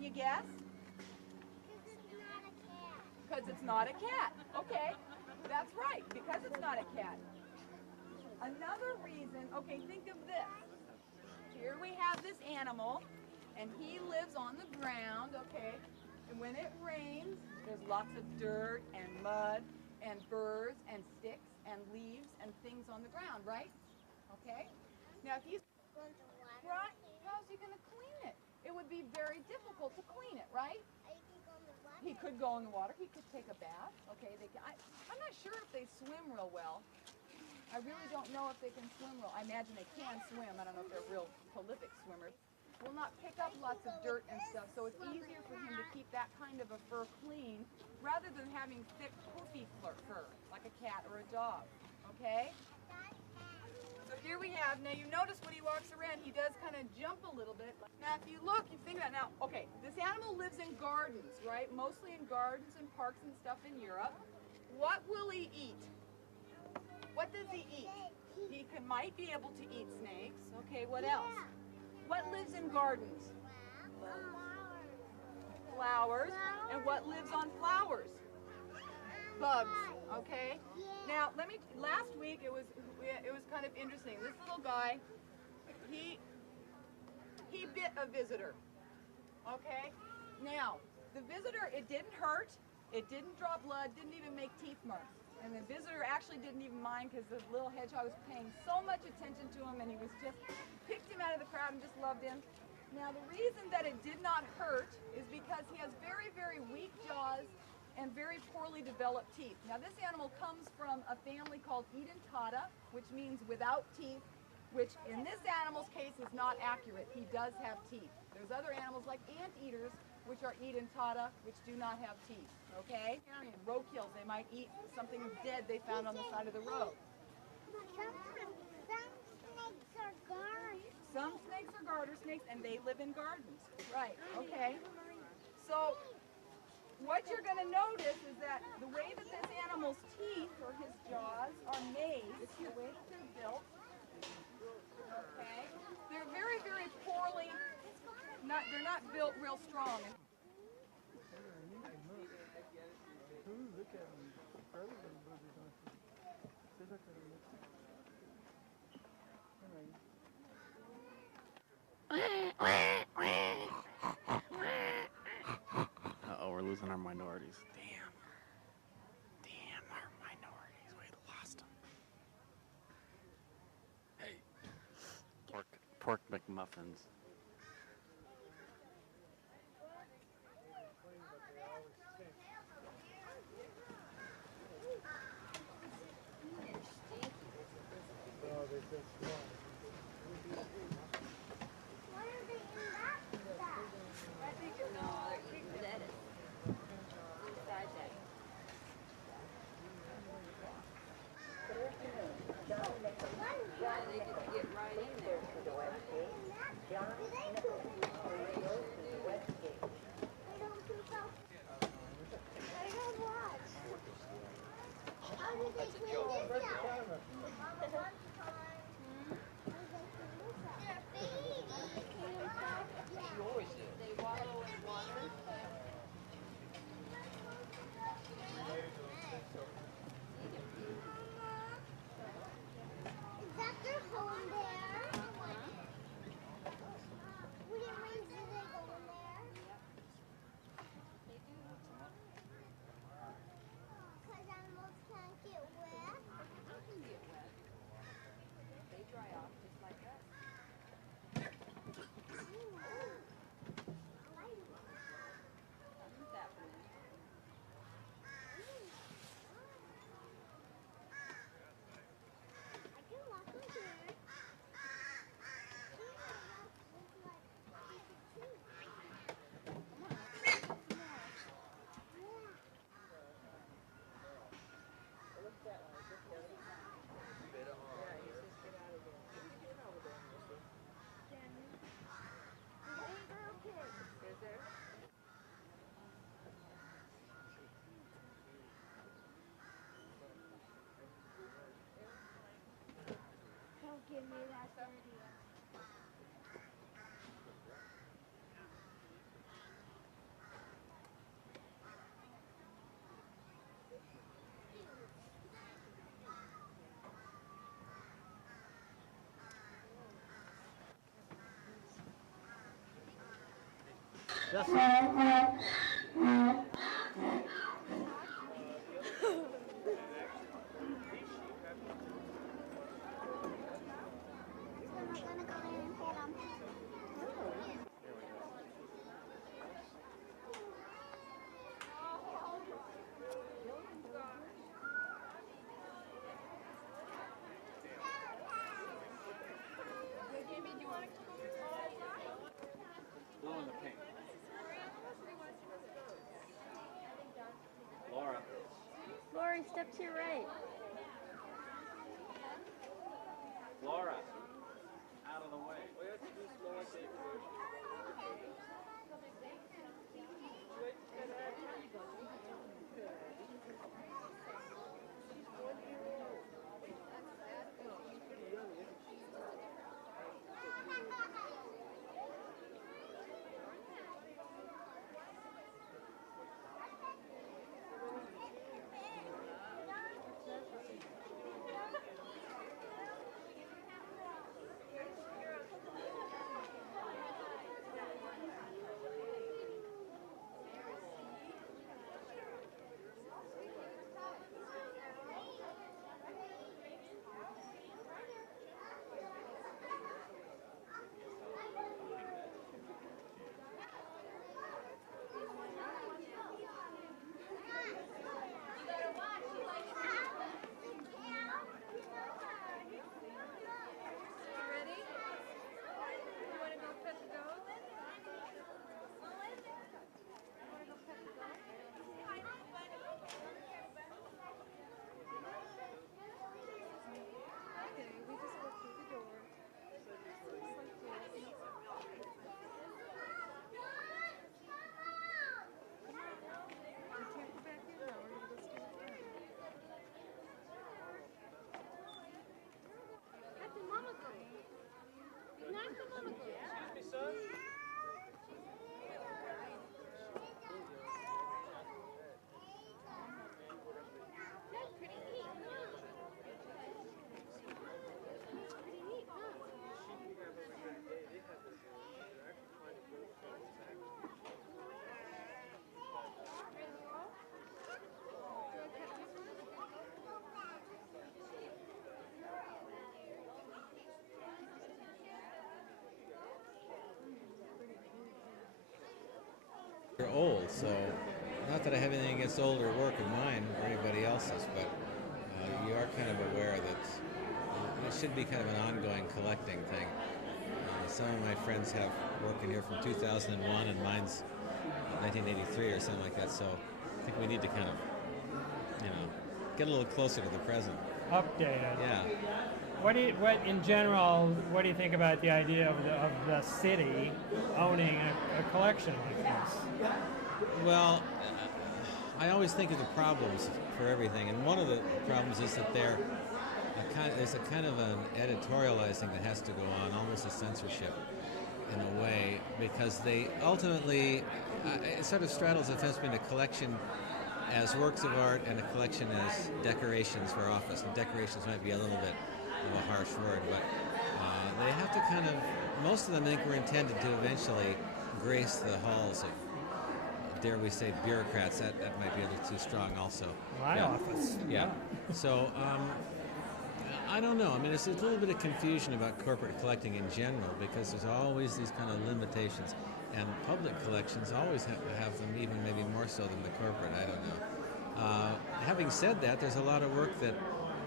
Can you guess? Because it's not a cat. Okay, that's right, because it's not a cat. Another reason, okay, think of this. Here we have this animal, and he lives on the ground, okay? And when it rains, there's lots of dirt and mud and burrs and sticks and leaves and things on the ground, right? Okay? Now if he's right, how's he going to clean it? It would be very difficult to clean it, right? He could go in the water. He could take a bath. Okay, I'm not sure if they swim real well. I really don't know if they can swim well. I imagine they can swim. I don't know if they're real prolific swimmers. Will not pick up lots of dirt and stuff, so it's easier for him to keep that kind of a fur clean rather than having thick, poofy fur like a cat or a dog. Okay? So here we have, now you notice when he walks around, he does kind of jump a little bit. Now if you look, you think about it. Now, okay, this animal lives in gardens, right? Mostly in gardens and parks and stuff in Europe. What will he eat? What does he eat? He might be able to eat snakes. Okay, what else? What lives in gardens? Flowers. And what lives on flowers? Bugs. Okay. Now last week it was kind of interesting. This little guy, he bit a visitor. Okay. Now the visitor, it didn't hurt, it didn't draw blood, didn't even make teeth marks. And the visitor actually didn't even mind because the little hedgehog was paying so much attention to him, and he was just picked him out of the crowd and just loved him. Now the reason that it did not hurt is because he has very, very weak jaws and very poorly developed teeth. Now this animal comes from a family called Edentata, which means without teeth, which in this animal's case is not accurate. He does have teeth. There's other animals like anteaters, which are Edentata, which do not have teeth, okay? Roadkills, they might eat something dead they found on the side of the road. Some snakes are garter snakes, and they live in gardens. Right, okay. So what you're going to notice is that the way that this animal's teeth, or his jaws, are made, it's the way that they're built. Okay? They're very, very poorly, they're not built real strong. Uh-oh, we're losing our minorities. Damn. Damn, our minorities. We lost them. Hey. Pork McMuffins. What are they in that stuff? I think no, they're eating lettuce inside that. Yeah, they just get right in there. I don't watch. How did they clean this up? They're babies. She always did. They wallow in water. Is that their home there? When it rains, do they go in there? They do. Because animals can't get wet. They can get wet. They dry off just like us. Isn't that funny? I can walk in here. Is there? Don't give me that dirty. gonna go in and pet 'em. Blue and the pink. Laura. Lori, step to your right. Laura. Out of the way. You're old, so not that I have anything against older work of mine or anybody else's, but you are kind of aware that it should be kind of an ongoing collecting thing. Some of my friends have work in here from 2001 and mine's 1983 or something like that, so I think we need to kind of, get a little closer to the present. Updated. Yeah. What in general, what do you think about the idea of the city owning a collection like this? Well, I always think of the problems for everything, and one of the problems is that there's a kind of an editorializing that has to go on, almost a censorship in a way, because they ultimately, it sort of straddles the fence between a collection as works of art and a collection as decorations for office. And decorations might be a little bit of a harsh word, but they have to kind of, most of them I think were intended to eventually grace the halls of, dare we say, bureaucrats. That might be a little too strong also. My office. Yeah. So, I don't know. I mean, it's a little bit of confusion about corporate collecting in general because there's always these kind of limitations. And public collections always have them, even maybe more so than the corporate. I don't know. Having said that, there's a lot of work that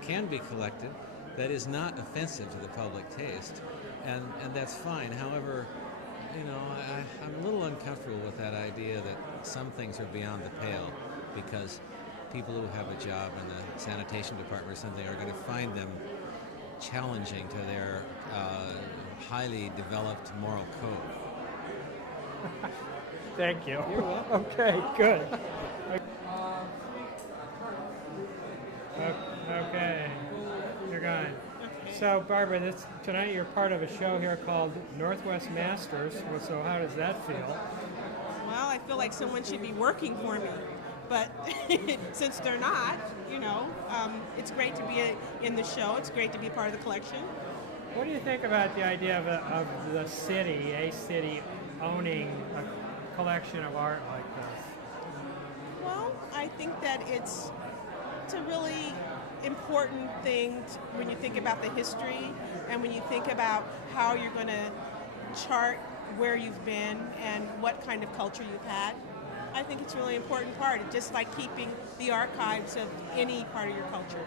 can be collected that is not offensive to the public taste, and that's fine. However, I'm a little uncomfortable with that idea that some things are beyond the pale because people who have a job in the sanitation department or something are going to find them challenging to their highly developed moral code. Thank you. You're welcome. Okay, good. Okay, you're gone. So, Barbara, tonight you're part of a show here called Northwest Masters. So, how does that feel? Well, I feel like someone should be working for me, but since they're not, it's great to be in the show. It's great to be part of the collection. What do you think about the idea of a city owning collection of art like this? Well, I think that it's a really important thing when you think about the history and when you think about how you're going to chart where you've been and what kind of culture you've had. I think it's a really important part, just like keeping the archives of any part of your culture.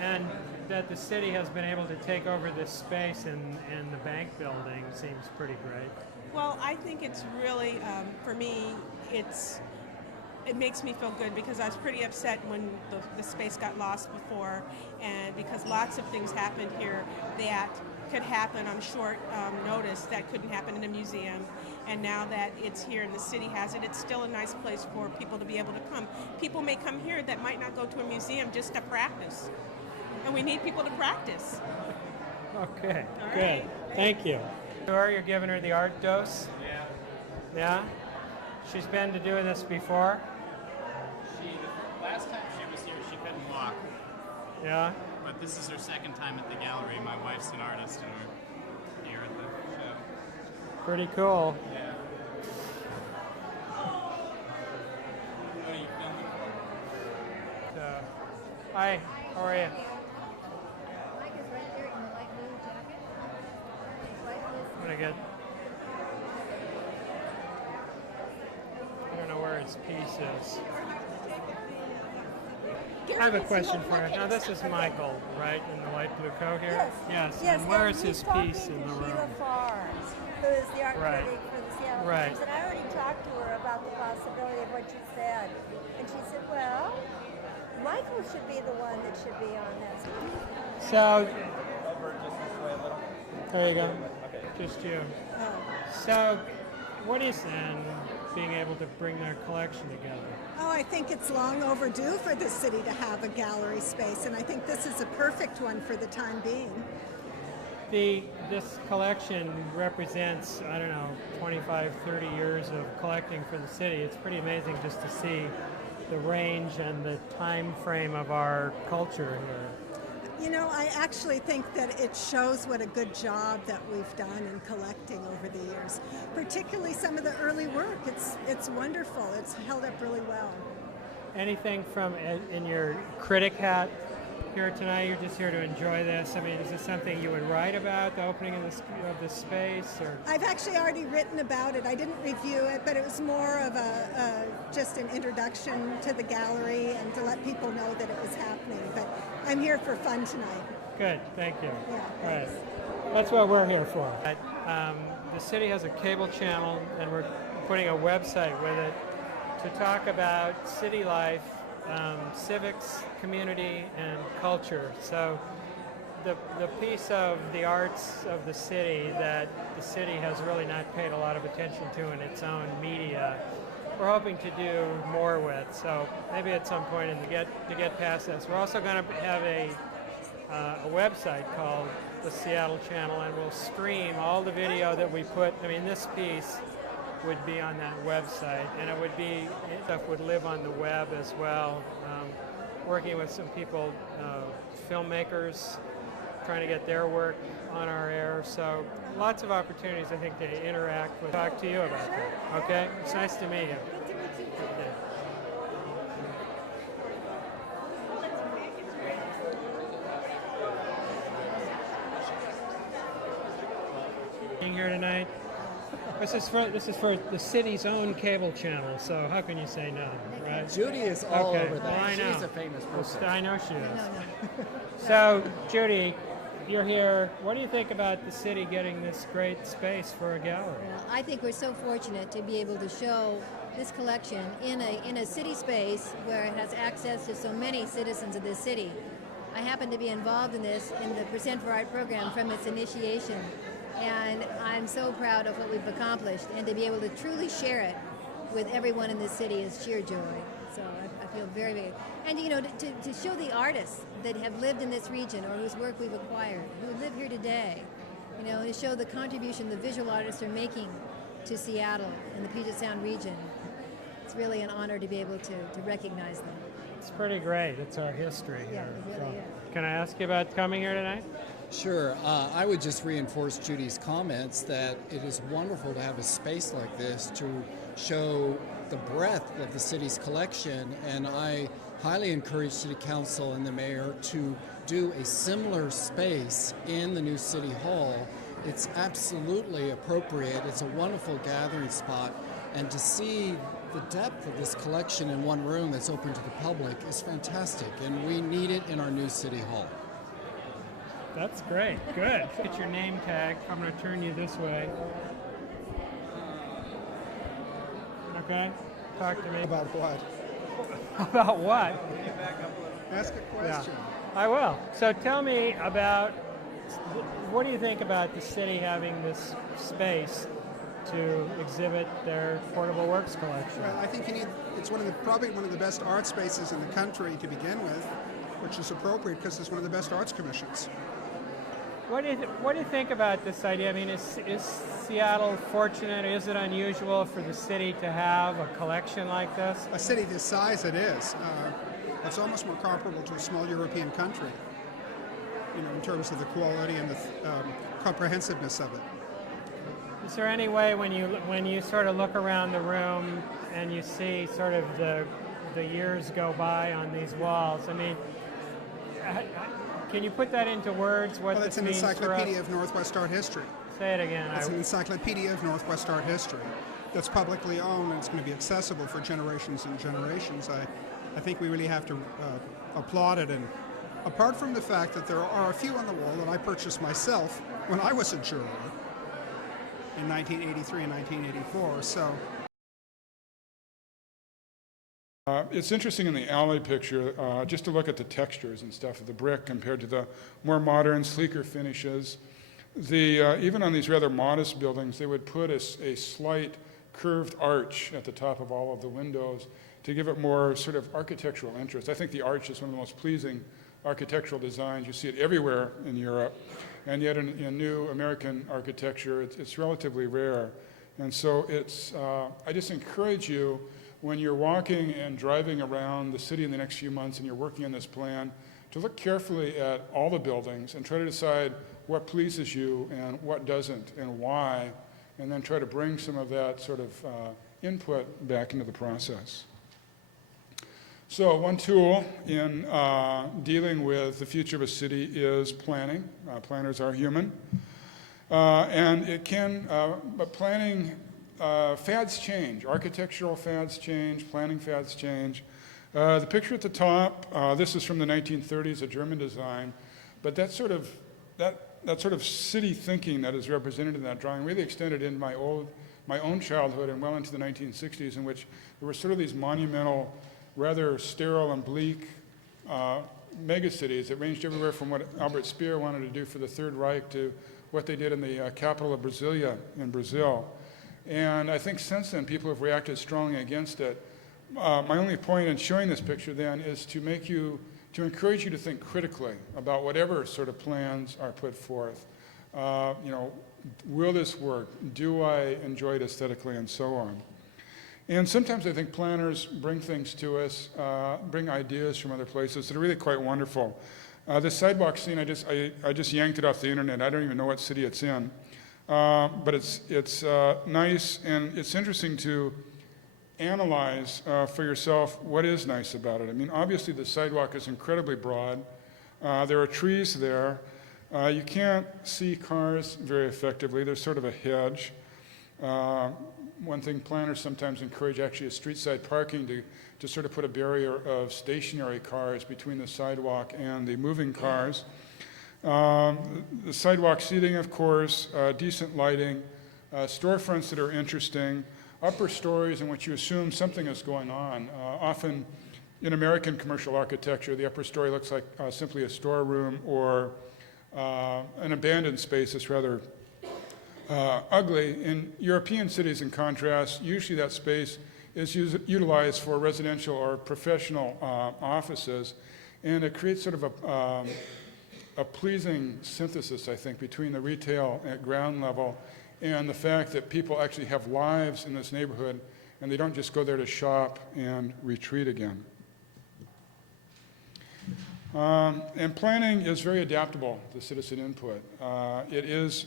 And that the city has been able to take over this space in the bank building seems pretty great. Well, I think it's really, for me, it makes me feel good because I was pretty upset when the space got lost before, and because lots of things happened here that could happen on short notice that couldn't happen in a museum. And now that it's here and the city has it, it's still a nice place for people to be able to come. People may come here that might not go to a museum just to practice. And we need people to practice. Okay, All good. right. Thank you. You're giving her the art dose? Yeah. Yeah? She's been to doing this before? Last time she was here, she couldn't walk. Yeah? But this is her second time at the gallery. My wife's an artist, and we're here at the show. Pretty cool. Yeah. What are you filming for? So, hi, how are you? Mike is right there in the light blue jacket. I'm gonna get. I don't know where his piece is. I have a question for you. Now, this is Michael, right, in the light blue coat here? Yes. Yes. And where is his piece in the room? Sheila Farr, who is the art Right. critic for the Seattle Right. Times, and I already talked to her about the possibility of what you said, and she said, "Well, Michael should be the one that should be on this." So, there you go. Just you. Oh. So, what is then being able to bring their collection together? Oh, I think it's long overdue for the city to have a gallery space, and I think this is a perfect one for the time being. This collection represents, I don't know, 25, 30 years of collecting for the city. It's pretty amazing just to see the range and the time frame of our culture here. You know, I actually think that it shows what a good job that we've done in collecting over the years, particularly some of the early work. It's wonderful. It's held up really well. Anything from in your critic hat here tonight? You're just here to enjoy this. I mean, is this something you would write about, the opening of this space, or? I've actually already written about it. I didn't review it, but it was more of just an introduction to the gallery and to let people know that it was happening. But I'm here for fun tonight. Good, thank you. Yeah, All right, thanks. that's what we're here for. The city has a cable channel, and we're putting a website with it to talk about city life, civics, community, and culture. So the piece of the arts of the city that the city has really not paid a lot of attention to in its own media, we're hoping to do more with. So maybe at some point to get past this. We're also going to have a website called the Seattle Channel, and we'll stream all the video that we put. I mean, this piece would be on that website, and it would be stuff would live on the web as well. Working with some people, filmmakers, trying to get their work on our air. So lots of opportunities, I think, to interact with. Talk to you about that. Okay, it's nice to meet you. Okay. Being here tonight. This is for the city's own cable channel, so how can you say no, right? Judy is all Okay, over that. well, I know. She's a famous person. I know she is. So, Judy, you're here. What do you think about the city getting this great space for a gallery? Well, I think we're so fortunate to be able to show this collection in a city space where it has access to so many citizens of this city. I happen to be involved in this in the Present for Art program from its initiation. And I'm so proud of what we've accomplished, and to be able to truly share it with everyone in this city is sheer joy. So I feel very, very, and you know, to show the artists that have lived in this region or whose work we've acquired, who live here today, you know, to show the contribution the visual artists are making to Seattle and the Puget Sound region. It's really an honor to be able to recognize them. It's pretty great. It's our history Yeah, here. it really is. Can I ask you about coming here tonight? Sure. I would just reinforce Judy's comments that it is wonderful to have a space like this to show the breadth of the city's collection, and I highly encourage City Council and the Mayor to do a similar space in the new City Hall. It's absolutely appropriate. It's a wonderful gathering spot, and to see the depth of this collection in one room that's open to the public is fantastic, and we need it in our new City Hall. That's great. Good. Get your name tag. I'm going to turn you this way. Okay? Talk to me. About what? About what? Ask a question. Yeah, I will. So tell me about, what do you think about the city having this space to exhibit their portable works collection? Well, I think it's probably one of the best art spaces in the country to begin with, which is appropriate because it's one of the best arts commissions. What do you think about this idea? I mean, is Seattle fortunate? Is it unusual for the city to have a collection like this? A city this size, it is. It's almost more comparable to a small European country, in terms of the quality and the comprehensiveness of it. Is there any way when you sort of look around the room and you see sort of the years go by on these walls? I mean, can you put that into words? What this means for us? It's an encyclopedia of Northwest art history. Say it again. It's an encyclopedia of Northwest art history that's publicly owned, and it's going to be accessible for generations and generations. I think we really have to applaud it. And apart from the fact that there are a few on the wall that I purchased myself when I was a juror in 1983 and 1984, so. It's interesting in the alley picture, just to look at the textures and stuff of the brick compared to the more modern, sleeker finishes. Even on these rather modest buildings, they would put a slight curved arch at the top of all of the windows to give it more sort of architectural interest. I think the arch is one of the most pleasing architectural designs. You see it everywhere in Europe, and yet in new American architecture, it's relatively rare. And so I just encourage you, when you're walking and driving around the city in the next few months and you're working on this plan, to look carefully at all the buildings and try to decide what pleases you and what doesn't and why, and then try to bring some of that sort of input back into the process. So one tool in dealing with the future of a city is planning. Planners are human. And it can, but planning, fads change. Architectural fads change, planning fads change. The picture at the top, this is from the 1930s, a German design, but that sort of city thinking that is represented in that drawing really extended into my own childhood and well into the 1960s, in which there were sort of these monumental, rather sterile and bleak megacities that ranged everywhere from what Albert Speer wanted to do for the Third Reich to what they did in the capital of Brasilia in Brazil. And I think since then people have reacted strongly against it. My only point in showing this picture then is to encourage you to think critically about whatever sort of plans are put forth. Will this work? Do I enjoy it aesthetically, and so on? And sometimes I think planners bring things to us, bring ideas from other places that are really quite wonderful. This sidewalk scene, I just yanked it off the internet. I don't even know what city it's in. But it's nice, and it's interesting to analyze for yourself what is nice about it. I mean, obviously the sidewalk is incredibly broad. There are trees there. You can't see cars very effectively. There's sort of a hedge. One thing planners sometimes encourage actually is street-side parking to sort of put a barrier of stationary cars between the sidewalk and the moving cars. The sidewalk seating, of course, decent lighting, storefronts that are interesting, upper stories in which you assume something is going on. Often in American commercial architecture, the upper story looks like simply a storeroom or an abandoned space that's rather ugly. In European cities, in contrast, usually that space is utilized for residential or professional offices, and it creates sort of a pleasing synthesis, I think, between the retail at ground level and the fact that people actually have lives in this neighborhood and they don't just go there to shop and retreat again. And planning is very adaptable to citizen input. It is,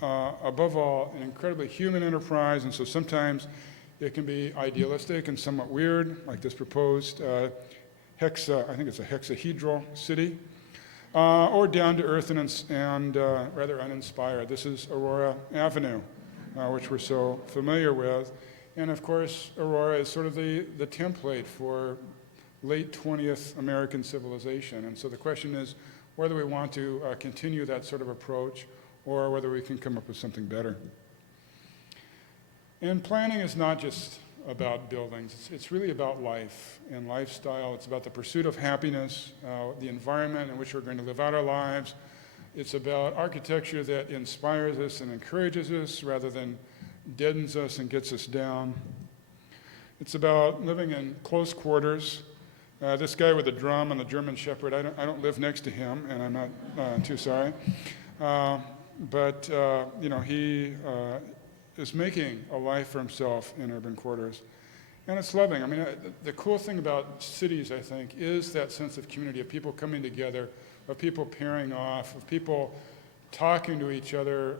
above all, an incredibly human enterprise, and so sometimes it can be idealistic and somewhat weird, like this proposed I think it's a hexahedral city, or down to earth and rather uninspired. This is Aurora Avenue, which we're so familiar with. And of course, Aurora is sort of the template for late 20th American civilization. And so the question is whether we want to continue that sort of approach or whether we can come up with something better. And planning is not just about buildings. It's really about life and lifestyle. It's about the pursuit of happiness, the environment in which we're going to live out our lives. It's about architecture that inspires us and encourages us rather than deadens us and gets us down. It's about living in close quarters. This guy with the drum and the German Shepherd, I don't live next to him, and I'm not too sorry. But he is making a life for himself in urban quarters. And it's loving. I mean, the cool thing about cities, I think, is that sense of community, of people coming together, of people pairing off, of people talking to each other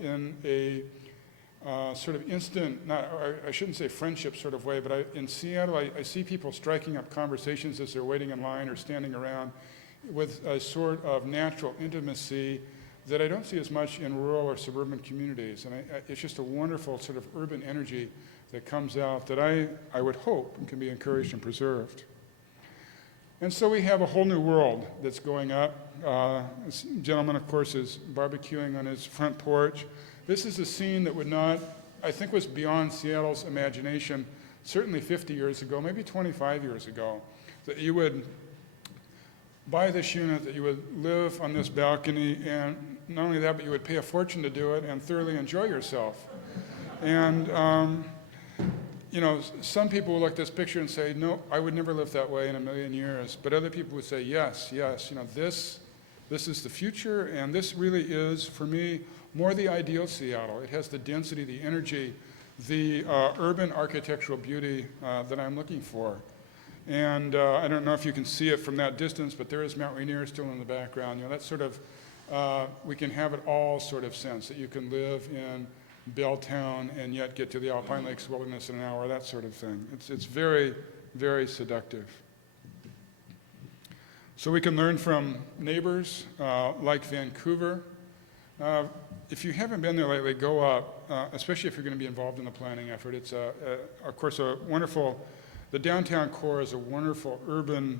in a sort of instant, I shouldn't say friendship sort of way, but in Seattle, I see people striking up conversations as they're waiting in line or standing around with a sort of natural intimacy that I don't see as much in rural or suburban communities. And it's just a wonderful sort of urban energy that comes out that I would hope can be encouraged and preserved. And so we have a whole new world that's going up. This gentleman, of course, is barbecuing on his front porch. This is a scene that would not, I think, was beyond Seattle's imagination, certainly 50 years ago, maybe 25 years ago, that you would buy this unit, that you would live on this balcony, and not only that, but you would pay a fortune to do it and thoroughly enjoy yourself. And, some people will look at this picture and say, no, I would never live that way in a million years. But other people would say, yes, this is the future, and this really is, for me, more the ideal Seattle. It has the density, the energy, the urban architectural beauty that I'm looking for. And I don't know if you can see it from that distance, but there is Mount Rainier still in the background. That sort of, we can have it all sort of sense, that you can live in Belltown and yet get to the Alpine Lakes Wilderness in an hour, that sort of thing. It's very, very seductive. So we can learn from neighbors like Vancouver. If you haven't been there lately, go up, especially if you're going to be involved in the planning effort. It's, of course, a wonderful, the downtown core is a wonderful urban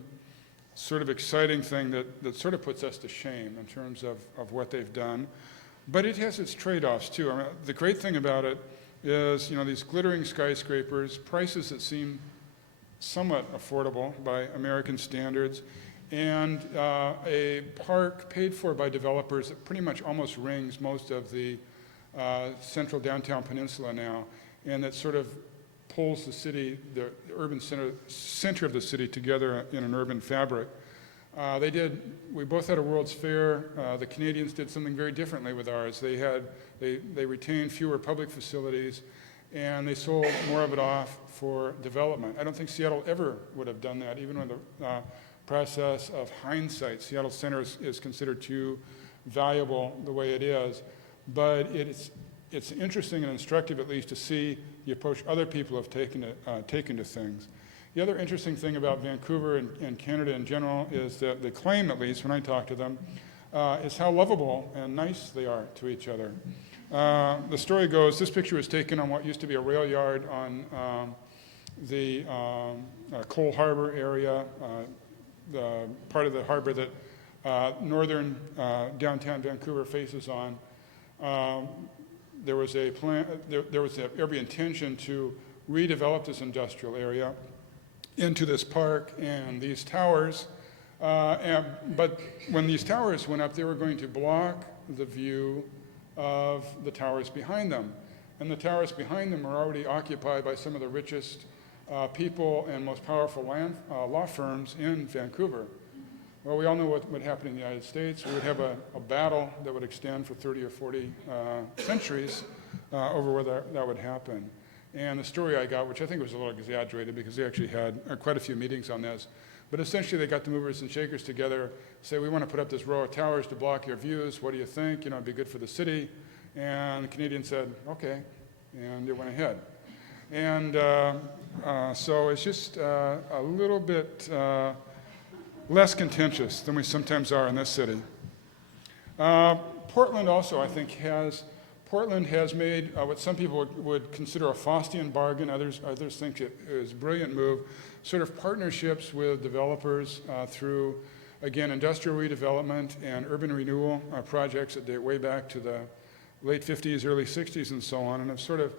sort of exciting thing that sort of puts us to shame in terms of what they've done. But it has its trade-offs, too. I mean, the great thing about it is, these glittering skyscrapers, prices that seem somewhat affordable by American standards, and a park paid for by developers that pretty much almost rings most of the central downtown peninsula now, and that sort of pulls the city, the urban center of the city together in an urban fabric. We both had a World's Fair. The Canadians did something very differently with ours. They retained fewer public facilities, and they sold more of it off for development. I don't think Seattle ever would have done that, even when the process of hindsight. Seattle Center is considered too valuable the way it is, but it's interesting and instructive, at least, to see the approach other people have taken to things. The other interesting thing about Vancouver and Canada in general is that they claim, at least when I talk to them, is how lovable and nice they are to each other. The story goes, this picture was taken on what used to be a rail yard on the Cole Harbor area, the part of the harbor that northern downtown Vancouver faces on. There was every intention to redevelop this industrial area into this park and these towers, but when these towers went up, they were going to block the view of the towers behind them. And the towers behind them are already occupied by some of the richest people and most powerful law firms in Vancouver. Well, we all know what would happen in the United States. We would have a battle that would extend for 30 or 40 centuries over whether that would happen. And the story I got, which I think was a little exaggerated because they actually had quite a few meetings on this, But essentially, they got the movers and shakers together, say, we want to put up this row of towers to block your views. What do you think? You know, it'd be good for the city. And the Canadians said, okay, and it went ahead. And so it's just a little bit less contentious than we sometimes are in this city. Portland also, I think, Portland has made what some people would consider a Faustian bargain. Others think it is a brilliant move. Sort of partnerships with developers through, again, industrial redevelopment and urban renewal projects that date way back to the late 50s, early 60s, and so on, and have sort of,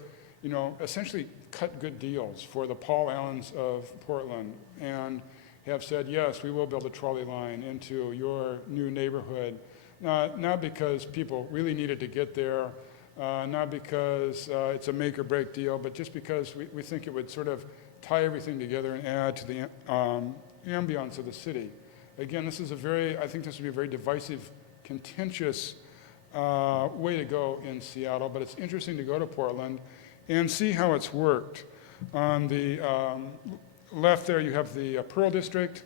you know, essentially cut good deals for the Paul Allens of Portland, and have said, yes, we will build a trolley line into your new neighborhood, not because people really needed to get there, not because it's a make or break deal, but just because we think it would sort of tie everything together and add to the ambiance of the city. Again, I think this would be a very divisive, contentious way to go in Seattle, but it's interesting to go to Portland and see how it's worked. On the left there, you have the Pearl District,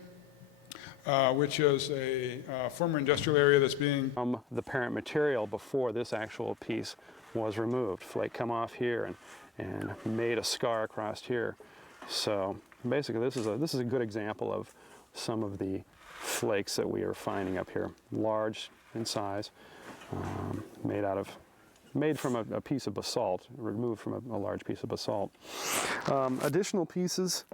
which is a former industrial area that's being... the parent material before this actual piece was removed. Flake come off here and made a scar across here. So basically this is a good example of some of the flakes that we are finding up here. Large in size, made from a piece of basalt, removed from a large piece of basalt. Additional pieces,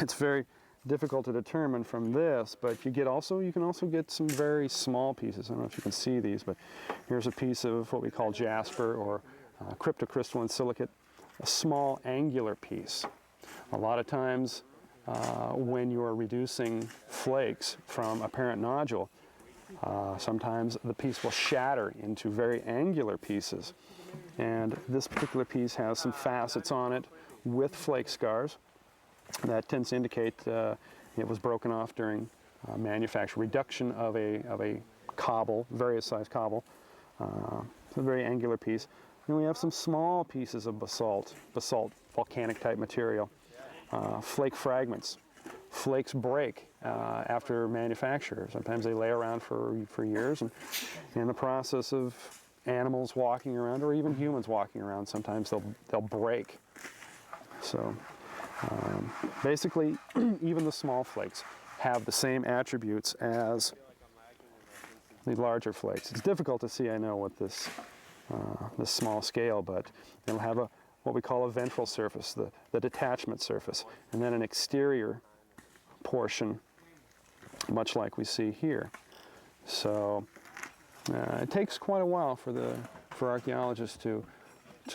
it's very difficult to determine from this, but you can also get some very small pieces. I don't know if you can see these, but here's a piece of what we call jasper or cryptocrystalline silicate, a small angular piece. A lot of times when you're reducing flakes from a parent nodule, sometimes the piece will shatter into very angular pieces. And this particular piece has some facets on it with flake scars. That tends to indicate it was broken off during manufacture, reduction of a cobble, various size cobble. It's a very angular piece. And we have some small pieces of basalt volcanic type material, flake fragments. Flakes break after manufacture. Sometimes they lay around for years, and in the process of animals walking around or even humans walking around, sometimes they'll break. So basically, even the small flakes have the same attributes as the larger flakes. It's difficult to see, I know, with this small scale, but they'll have what we call a ventral surface, the detachment surface, and then an exterior portion, much like we see here. So it takes quite a while for archaeologists to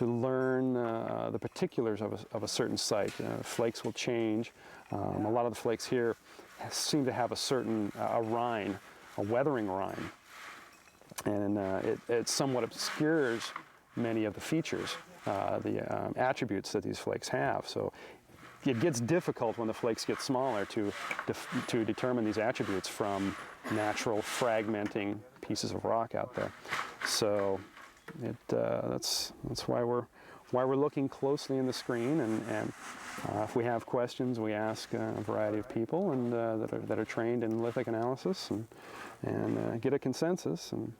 learn the particulars of a certain site. Flakes will change. A lot of the flakes here seem to have a certain rine, a weathering rine, and it somewhat obscures many of the features, the attributes that these flakes have. So it gets difficult when the flakes get smaller to determine these attributes from natural fragmenting pieces of rock out there. So that's why we're looking closely in the screen, and if we have questions, we ask a variety of people and that are trained in lithic analysis and get a consensus. And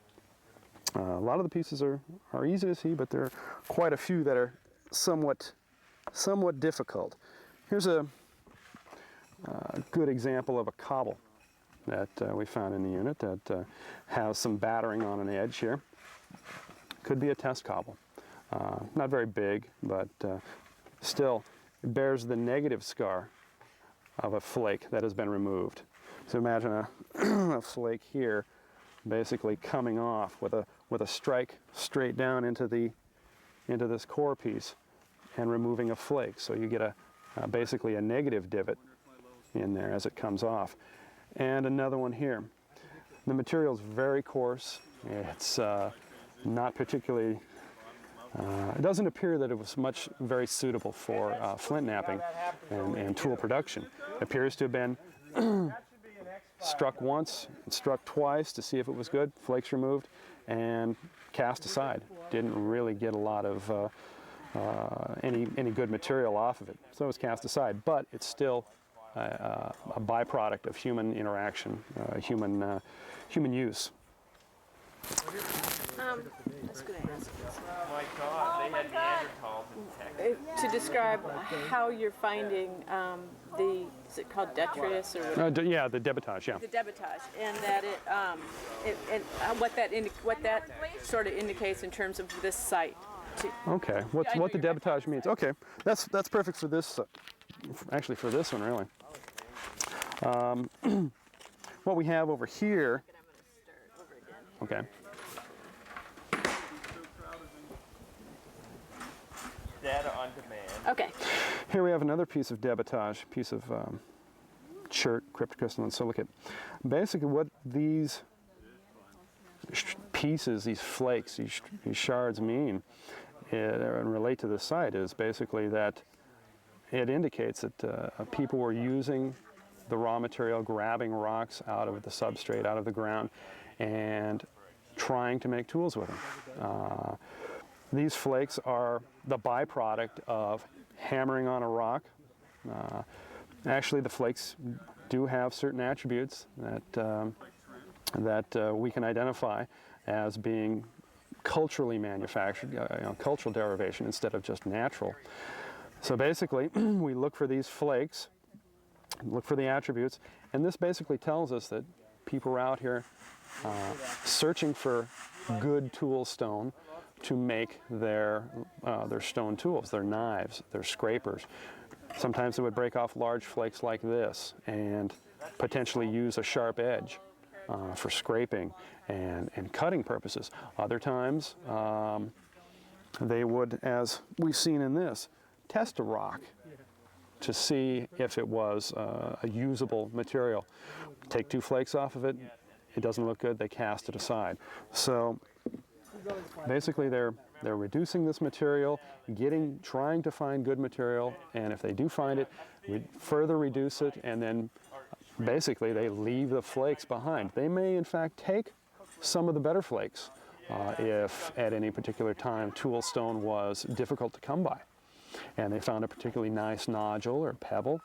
a lot of the pieces are easy to see, but there are quite a few that are somewhat difficult. Here's a good example of a cobble that we found in the unit that has some battering on an edge here. Could be a test cobble. Not very big, but still it bears the negative scar of a flake that has been removed. So imagine a flake here basically coming off with a strike straight down into this core piece and removing a flake. So you get basically a negative divot in there as it comes off. And another one here. The material is very coarse. It's not particularly, it doesn't appear that it was very suitable for flint knapping and tool production. It appears to have been struck once, struck twice to see if it was good, flakes removed, and cast aside. Didn't really get a lot of any good material off of it, so it was cast aside. But it's still a byproduct of human interaction, human use. I was going to ask this. My God, they had Neanderthals in Texas. To describe how you're finding is it called detritus or whatever? Yeah, the debitage, yeah. The debitage, and that what that sort of indicates in terms of this site. Okay, what the debitage means. Okay, that's perfect for this. Actually, for this one, really. What we have over here. Okay. Data on demand. Okay. Here we have another piece of debitage, piece of chert, cryptocrystalline silicate. Basically, what these pieces, these flakes, these shards mean and relate to the site is basically that it indicates that people were using the raw material, grabbing rocks out of the substrate, out of the ground, and trying to make tools with them. These flakes are the byproduct of hammering on a rock. Actually, the flakes do have certain attributes that we can identify as being culturally manufactured, cultural derivation instead of just natural. So basically, we look for these flakes, look for the attributes, and this basically tells us that people are out here searching for good tool stone to make their stone tools, their knives, their scrapers. Sometimes they would break off large flakes like this and potentially use a sharp edge for scraping and cutting purposes. Other times they would, as we've seen in this, test a rock to see if it was a usable material. Take 2 flakes off of it, it doesn't look good, they cast it aside. So basically they're reducing this material, trying to find good material, and if they do find it, we further reduce it, and then basically they leave the flakes behind. They may in fact take some of the better flakes if at any particular time tool stone was difficult to come by and they found a particularly nice nodule or pebble.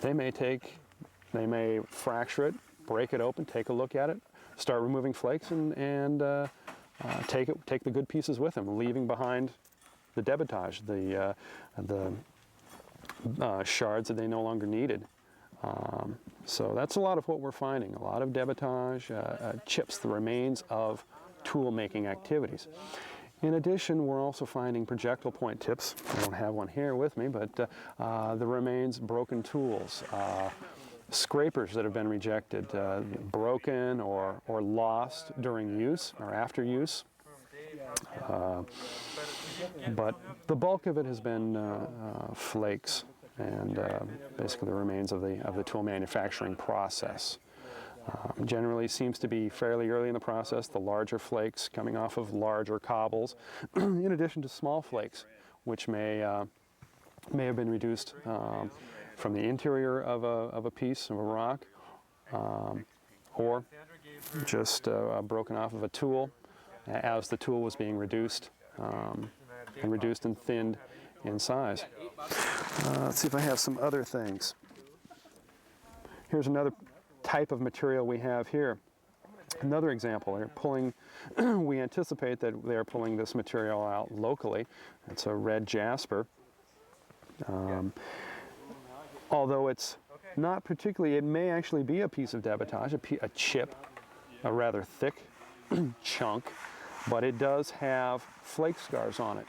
They may fracture it, break it open, take a look at it, start removing flakes, and take the good pieces with them, leaving behind the debitage, the shards that they no longer needed. So that's a lot of what we're finding, a lot of debitage, chips, the remains of tool-making activities. In addition, we're also finding projectile point tips. I don't have one here with me, but the remains, broken tools, scrapers that have been rejected, broken or lost during use or after use. But the bulk of it has been flakes and basically the remains of the tool manufacturing process. Generally seems to be fairly early in the process, the larger flakes coming off of larger cobbles, in addition to small flakes, which may have been reduced from the interior of a piece of a rock, or just broken off of a tool as the tool was being reduced and thinned in size. Let's see if I have some other things. Here's another type of material we have here. Another example, they're pulling, we anticipate that they're pulling this material out locally. It's a red jasper. Although it's not particularly, it may actually be a piece of debitage, a chip, a rather thick chunk, but it does have flake scars on it.